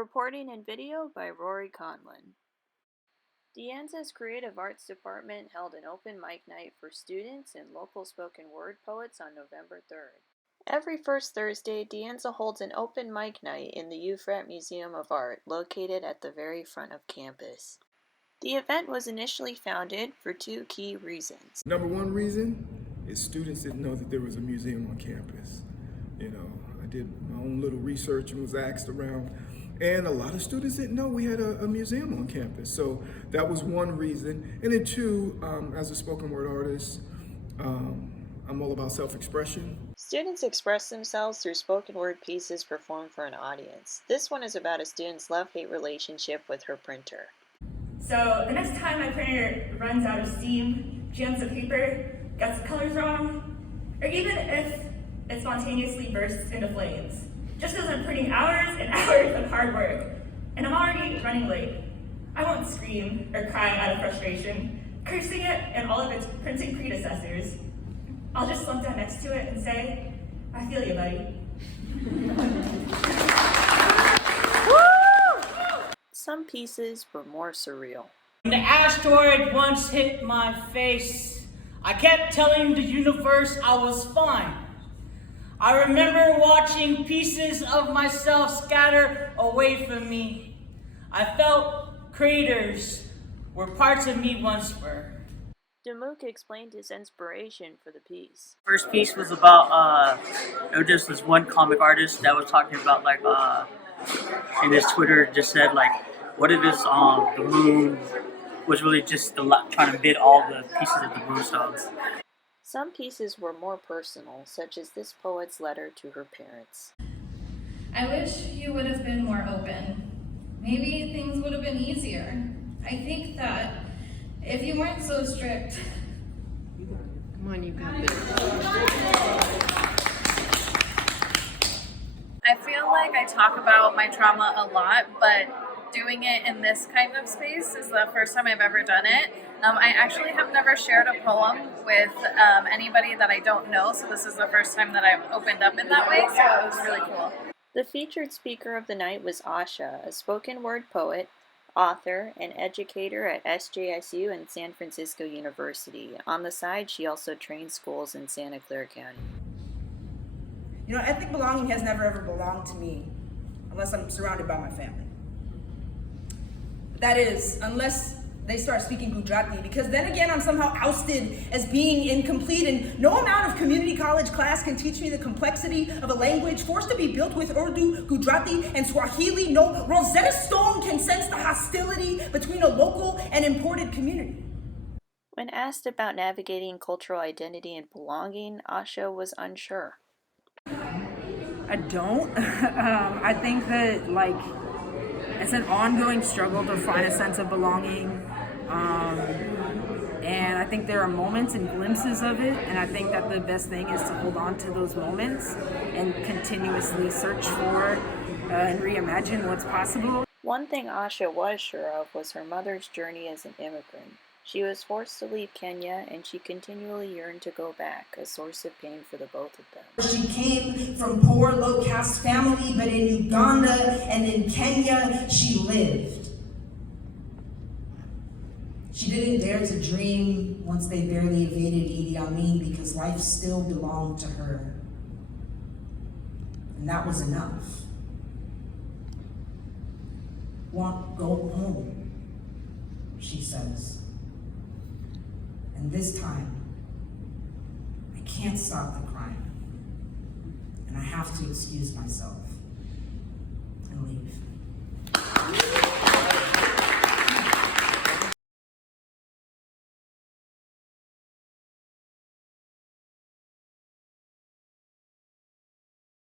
Reporting and video by Rory Conlon. The Anza's Creative Arts Department held an open mic night for students and local spoken word poets on November 3rd. Every first Thursday, De Anza holds an open mic night in the Euphrat Museum of Art, located at the very front of campus. The event was initially founded for two key reasons. Number one reason is students didn't know that there was a museum on campus. I did my own little research and was asked around, and a lot of students didn't know we had a museum on campus. So that was one reason. And then two, as a spoken word artist, I'm all about self-expression. Students express themselves through spoken word pieces performed for an audience. This one is about a student's love-hate relationship with her printer. So the next time my printer runs out of steam, jams the paper, gets the colors wrong, or even if it spontaneously bursts into flames, just as I'm printing hours and hours of hard work, and I'm already running late, I won't scream or cry out of frustration, cursing it and all of its printing predecessors. I'll just slump down next to it and say, I feel you, buddy. Some pieces were more surreal. When the asteroid once hit my face, I kept telling the universe I was fine. I remember watching pieces of myself scatter away from me. I felt craters where parts of me once were. Demook explained his inspiration for the piece. First piece was about just this one comic artist that was talking about in his Twitter just said what if this the moon was really just trying to bid all the pieces of the moonstones. Some pieces were more personal, such as this poet's letter to her parents. I wish you would have been more open. Maybe things would have been easier. I think that if you weren't so strict. Come on, you got this. I feel like I talk about my trauma a lot, but doing it in this kind of space is the first time I've ever done it. I actually have never shared a poem with anybody that I don't know, so this is the first time that I've opened up in that way, so it was really cool. The featured speaker of the night was Asha, a spoken word poet, author, and educator at SJSU and San Francisco University. On the side, she also trains schools in Santa Clara County. Ethnic belonging has never ever belonged to me unless I'm surrounded by my family. That is, unless they start speaking Gujarati, because then again I'm somehow ousted as being incomplete, and no amount of community college class can teach me the complexity of a language forced to be built with Urdu, Gujarati, and Swahili. No Rosetta Stone can sense the hostility between a local and imported community. When asked about navigating cultural identity and belonging, Asha was unsure. I don't. I think that it's an ongoing struggle to find a sense of belonging. And I think there are moments and glimpses of it, and I think that the best thing is to hold on to those moments and continuously search for and reimagine what's possible. One thing Asha was sure of was her mother's journey as an immigrant. She was forced to leave Kenya, and she continually yearned to go back, a source of pain for the both of them. She came from poor, low-caste family, but in Uganda and in Kenya, she lived. She didn't dare to dream once they barely evaded Idi Amin because life still belonged to her. And that was enough. Want go home, she says. And this time, I can't stop the crime. And I have to excuse myself and leave.